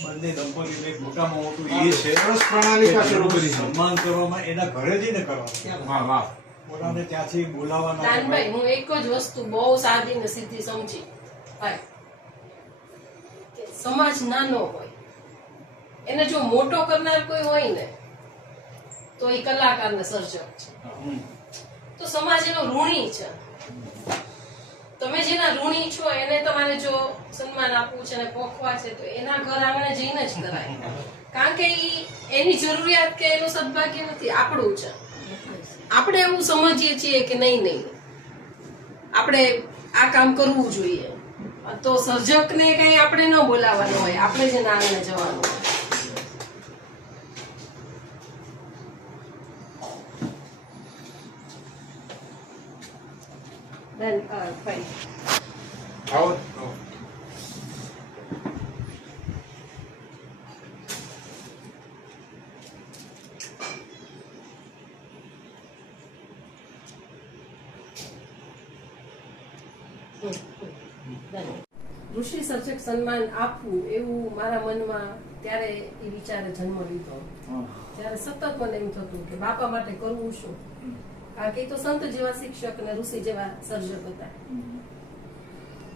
બંને દંપતીનું એક મોટામાં મોટું એ છે સરસ પ્રણાલિકા શરૂ કરી છે. સન્માન કરવામાં એના ઘરે જઈને કરવાનું. વાહ વાહ. ઓલાને ત્યાંથી બોલાવવાના. દાનભાઈ, હું એક જ વસ્તુ બહુ સાદી ને સીધી સમજી ભાઈ, કે સમાજ નાનો હોય એને જો મોટો કરનાર કોઈ હોય ને તો એ કલાકાર ને સર્જક છે. તો સમાજ એનો ઋણી છે. તમે જેના ઋણી છો એને તમારે જો સન્માન આપવું છે અને પોખવા છે તો એના ઘર આંગણે જઈને જ કરાય. કારણ કે એની જરૂરિયાત કે એનું સદભાગ્ય નથી, આપણું છે. આપણે એવું સમજીએ છીએ કે નહીં આપણે આ કામ કરવું જોઈએ, તો સર્જકને કઈ આપણે ન બોલાવવાનું હોય, આપણે જ એના આંગણે જવાનું હોય. ભાઈ આવો. ઋષિ સર્જક સન્માન આપવું એવું મારા મનમાં ત્યારે એ વિચારે જન્મ લીધો. ત્યારે સતત મને એમ થતું કે બાપા માટે કરવું શું, કારણ કે એ તો સંત જેવા શિક્ષક અને ઋષિ જેવા સર્જક હતા.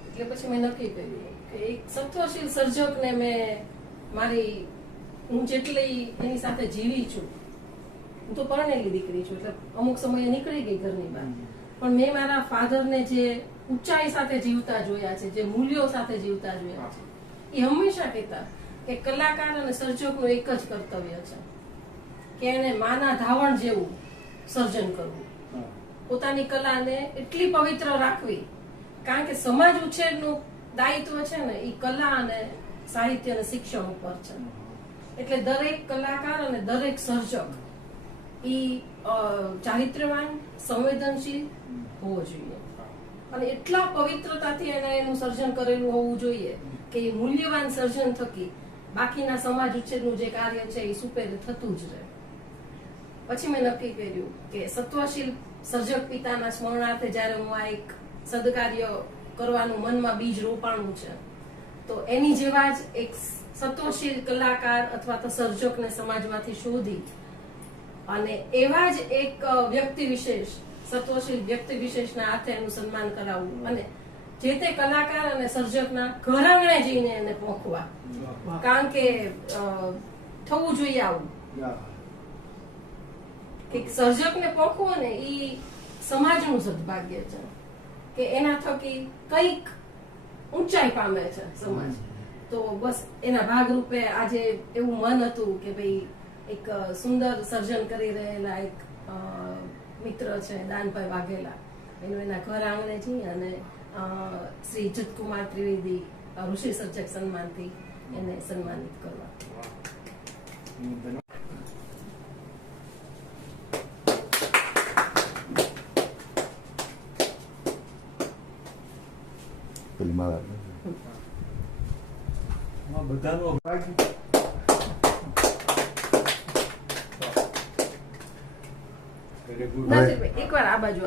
એટલે પછી મેં નક્કી કર્યું કે એક સત્વશીલ સર્જકને મેં હું જેટલી એની સાથે જીવી છું, હું તો પરણેલી દીકરી છું એટલે અમુક સમયે નીકળી ગઈ ઘરની બહાર, પણ મેં મારા ફાધરને જે ઊંચાઈ સાથે જીવતા જોયા છે, જે મૂલ્યો સાથે જીવતા જોયા છે, એ હંમેશા કહેતા કે કલાકાર અને સર્જકનું એક જ કર્તવ્ય છે કે એને માના ધાવણ જેવું સર્જન કરવું, પોતાની કલાને એટલી પવિત્ર રાખવી. કારણ કે સમાજ ઉછેરનું દાયિત્વ છે ને એ કલા અને સાહિત્ય અને શિક્ષણ ઉપર છે. એટલે દરેક કલાકાર અને દરેક સર્જક એ ચારિત્ર્યવાન, સંવેદનશીલ હોવો જોઈએ અને એટલા પવિત્રતાથી એને એનું સર્જન કરેલું હોવું જોઈએ કે એ મૂલ્યવાન સર્જન થકી બાકીના સમાજ ઉછેરનું જે કાર્ય છે એ સુપેરે થતું જ રહે. પછી મેં નક્કી કર્યું કે સત્વશીલ સર્જક પિતાના સ્મરણાર્થે જયારે હું આ એક સદકાર્ય કરવાનું મનમાં બીજ રોપાણું છે, તો એની જેવા જ એક સત્વશીલ કલાકાર અથવા તો સર્જકને સમાજમાંથી શોધી અને એવા જ એક વ્યક્તિ વિશેષ, સત્વશીલ વ્યક્તિ વિશેષના હાથે એનું સન્માન કરાવવું અને જે તે કલાકાર અને સર્જકના ઘર આંગણે જઈને એને પોખવા. કારણ કે થવું જોઈએ આવું કે સર્જકને પોખવો ને એ સમાજનું સદભાગ્ય છે કે એના થકી કઈક ઊંચાઈ પામે છે સમાજ. તો બસ એના ભાગરૂપે આજે એવું મન હતું કે ભાઈ એક સુંદર સર્જન કરી રહેલા એક મિત્ર છે દાનભાઈ વાઘેલા, એનું એના ઘર આંગણે જઈ અને શ્રી જતકુમાર ત્રિવેદી ઋષિ સર્જક સન્માનથી એને સન્માનિત કરવા. બધાનો એકવાર આ બાજુ